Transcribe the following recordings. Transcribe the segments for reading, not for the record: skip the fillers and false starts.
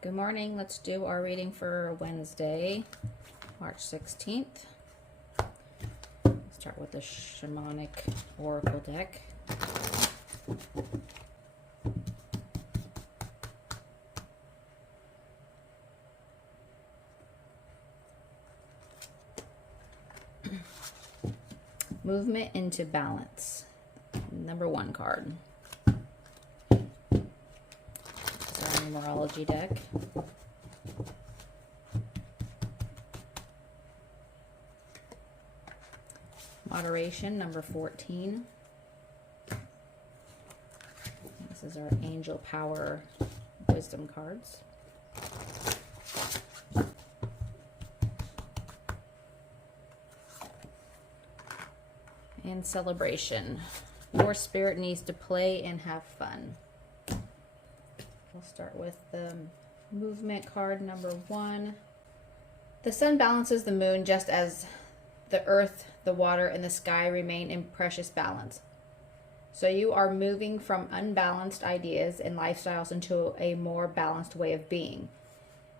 Good morning. Let's do our reading for Wednesday, March 16th. Start with the Shamanic Oracle deck. Movement into balance. Number 1 card. Numerology deck. Moderation, number 14. This is our Angel Power Wisdom cards. And Celebration. Your spirit needs to play and have fun. We'll start with the movement card, number 1. The sun balances the moon just as the earth, the water, and the sky remain in precious balance. So you are moving from unbalanced ideas and lifestyles into a more balanced way of being.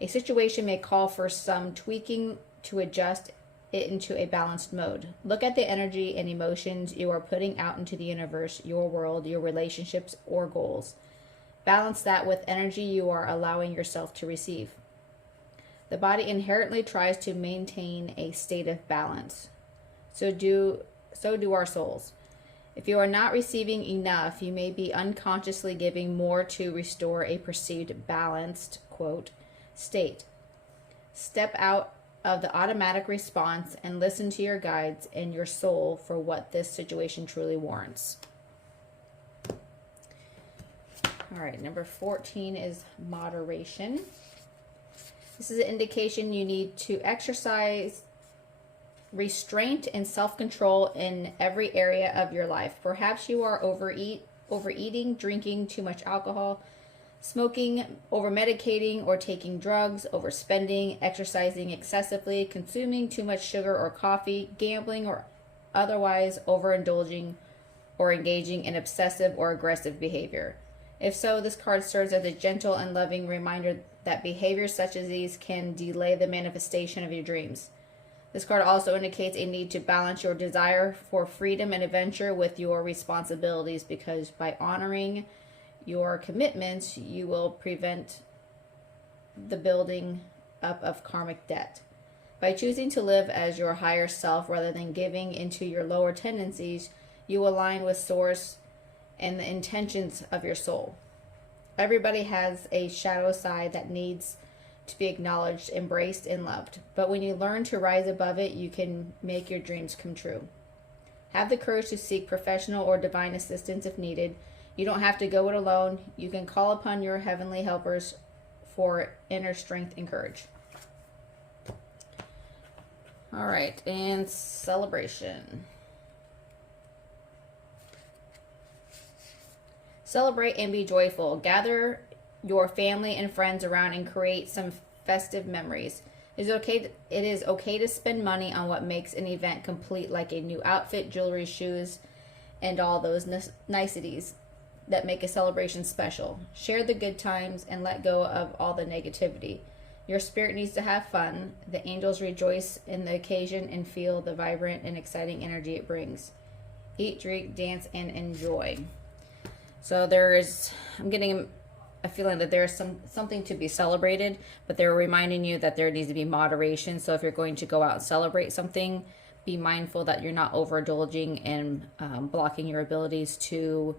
A situation may call for some tweaking to adjust it into a balanced mode. Look at the energy and emotions you are putting out into the universe, your world, your relationships, or goals. Balance that with energy you are allowing yourself to receive. The body inherently tries to maintain a state of balance. So do our souls. If you are not receiving enough, you may be unconsciously giving more to restore a perceived balanced, quote, state. Step out of the automatic response and listen to your guides and your soul for what this situation truly warrants. All right, number 14 is moderation. This is an indication you need to exercise restraint and self-control in every area of your life. Perhaps you are overeating, drinking too much alcohol, smoking, over-medicating or taking drugs, overspending, exercising excessively, consuming too much sugar or coffee, gambling, or otherwise overindulging or engaging in obsessive or aggressive behavior. If so, this card serves as a gentle and loving reminder that behaviors such as these can delay the manifestation of your dreams. This card also indicates a need to balance your desire for freedom and adventure with your responsibilities, because by honoring your commitments, you will prevent the building up of karmic debt. By choosing to live as your higher self rather than giving into your lower tendencies, you align with Source and the intentions of your soul. Everybody has a shadow side that needs to be acknowledged, embraced, and loved. But when you learn to rise above it, you can make your dreams come true. Have the courage to seek professional or divine assistance if needed. You don't have to go it alone. You can call upon your heavenly helpers for inner strength and courage. All right, and Celebration. Celebrate and be joyful. Gather your family and friends around and create some festive memories. It is okay to spend money on what makes an event complete, like a new outfit, jewelry, shoes, and all those niceties that make a celebration special. Share the good times and let go of all the negativity. Your spirit needs to have fun. The angels rejoice in the occasion and feel the vibrant and exciting energy it brings. Eat, drink, dance, and enjoy. So I'm getting a feeling that there's something to be celebrated, but they're reminding you that there needs to be moderation. So if you're going to go out and celebrate something, be mindful that you're not overindulging and blocking your abilities to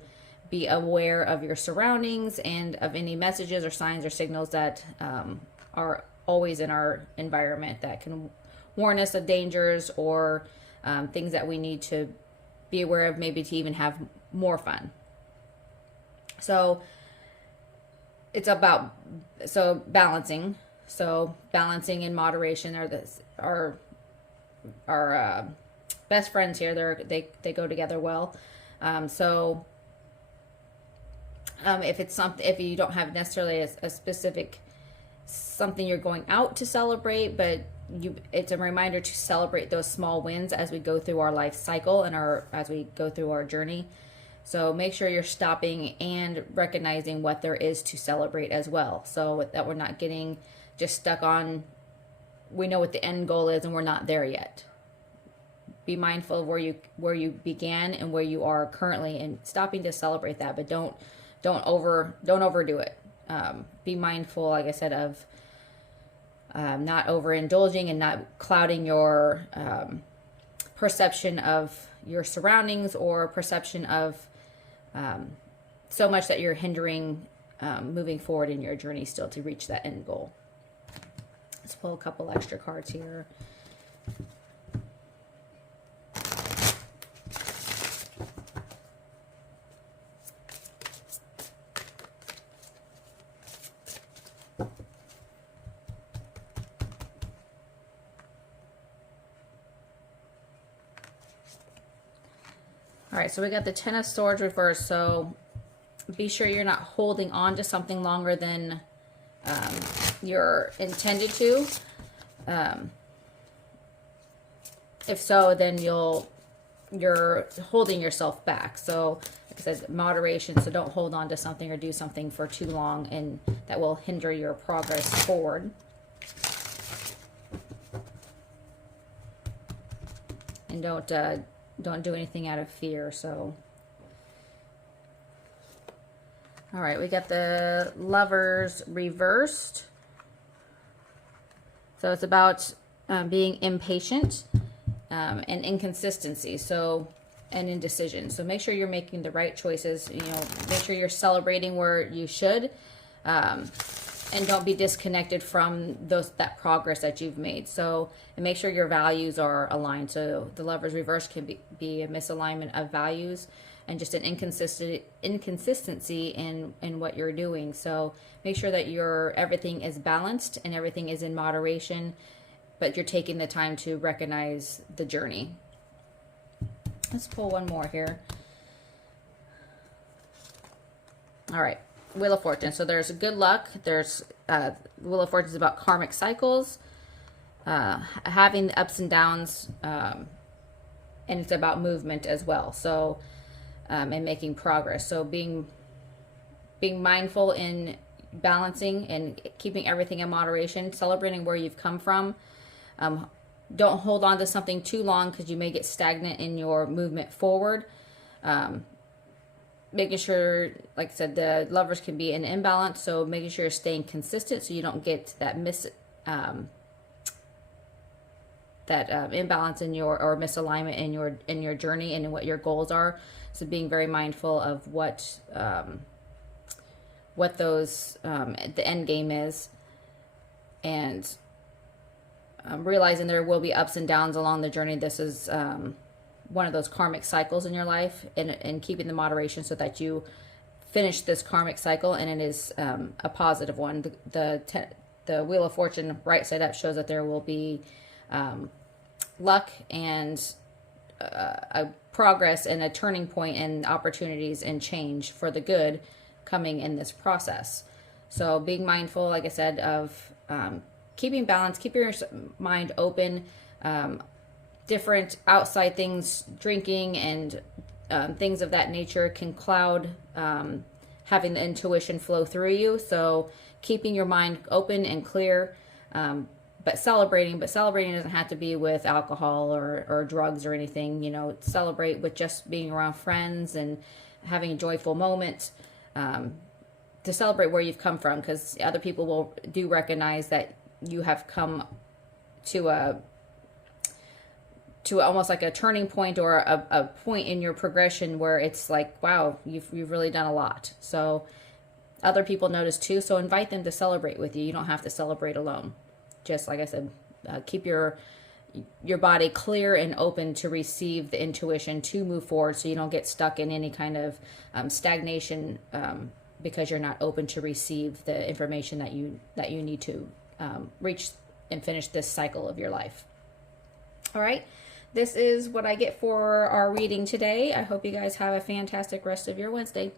be aware of your surroundings and of any messages or signs or signals that are always in our environment that can warn us of dangers or things that we need to be aware of, maybe to even have more fun. So it's about balancing. So balancing and moderation are our best friends here. They go together well. If you don't have necessarily a specific something you're going out to celebrate, but it's a reminder to celebrate those small wins as we go through our life cycle and as we go through our journey. So make sure you're stopping and recognizing what there is to celebrate as well, so that we're not getting just stuck on, we know what the end goal is and we're not there yet. Be mindful of where you began and where you are currently, and stopping to celebrate that, but don't overdo it. Be mindful, like I said, of not overindulging and not clouding your perception of your surroundings, or perception of so much that you're hindering moving forward in your journey still to reach that end goal. Let's pull a couple extra cards here. All right, so we got the Ten of Swords reversed. So be sure you're not holding on to something longer than you're intended to. If so, then you're holding yourself back. So like I said, moderation. So don't hold on to something or do something for too long, and that will hinder your progress forward. And don't do anything out of fear. So, all right, we got the Lovers reversed. So it's about being impatient and inconsistency. So, and indecision. So make sure you're making the right choices. You know, make sure you're celebrating where you should, and don't be disconnected from that progress that you've made. So, and make sure your values are aligned. So the Lovers reverse can be a misalignment of values and just an inconsistency in what you're doing. So make sure that everything is balanced and everything is in moderation, but you're taking the time to recognize the journey. Let's pull one more here. All right. Wheel of Fortune. So there's good luck. There's Wheel of Fortune is about karmic cycles, having the ups and downs, and it's about movement as well. So and making progress. So being mindful in balancing and keeping everything in moderation, celebrating where you've come from. Don't hold on to something too long, because you may get stagnant in your movement forward. Making sure, like I said, the Lovers can be an imbalance, so making sure you're staying consistent so you don't get that imbalance in or misalignment in your journey and in what your goals are. So being very mindful of what those the end game is, and realizing there will be ups and downs along the journey. This is one of those karmic cycles in your life, and keeping the moderation so that you finish this karmic cycle and it is a positive one. The Wheel of Fortune right side up shows that there will be luck and a progress and a turning point and opportunities and change for the good coming in this process. So being mindful, like I said, of keeping balance, keep your mind open. Different outside things, drinking and things of that nature can cloud having the intuition flow through you. So keeping your mind open and clear, but celebrating doesn't have to be with alcohol or drugs or anything. You know, celebrate with just being around friends and having a joyful moment, to celebrate where you've come from, because other people do recognize that you have come to almost like a turning point or a point in your progression where it's like, wow, you've really done a lot. So other people notice too. So invite them to celebrate with you. You don't have to celebrate alone. Just like I said, keep your body clear and open to receive the intuition to move forward, so you don't get stuck in any kind of stagnation because you're not open to receive the information that you need to reach and finish this cycle of your life. All right. This is what I get for our reading today. I hope you guys have a fantastic rest of your Wednesday.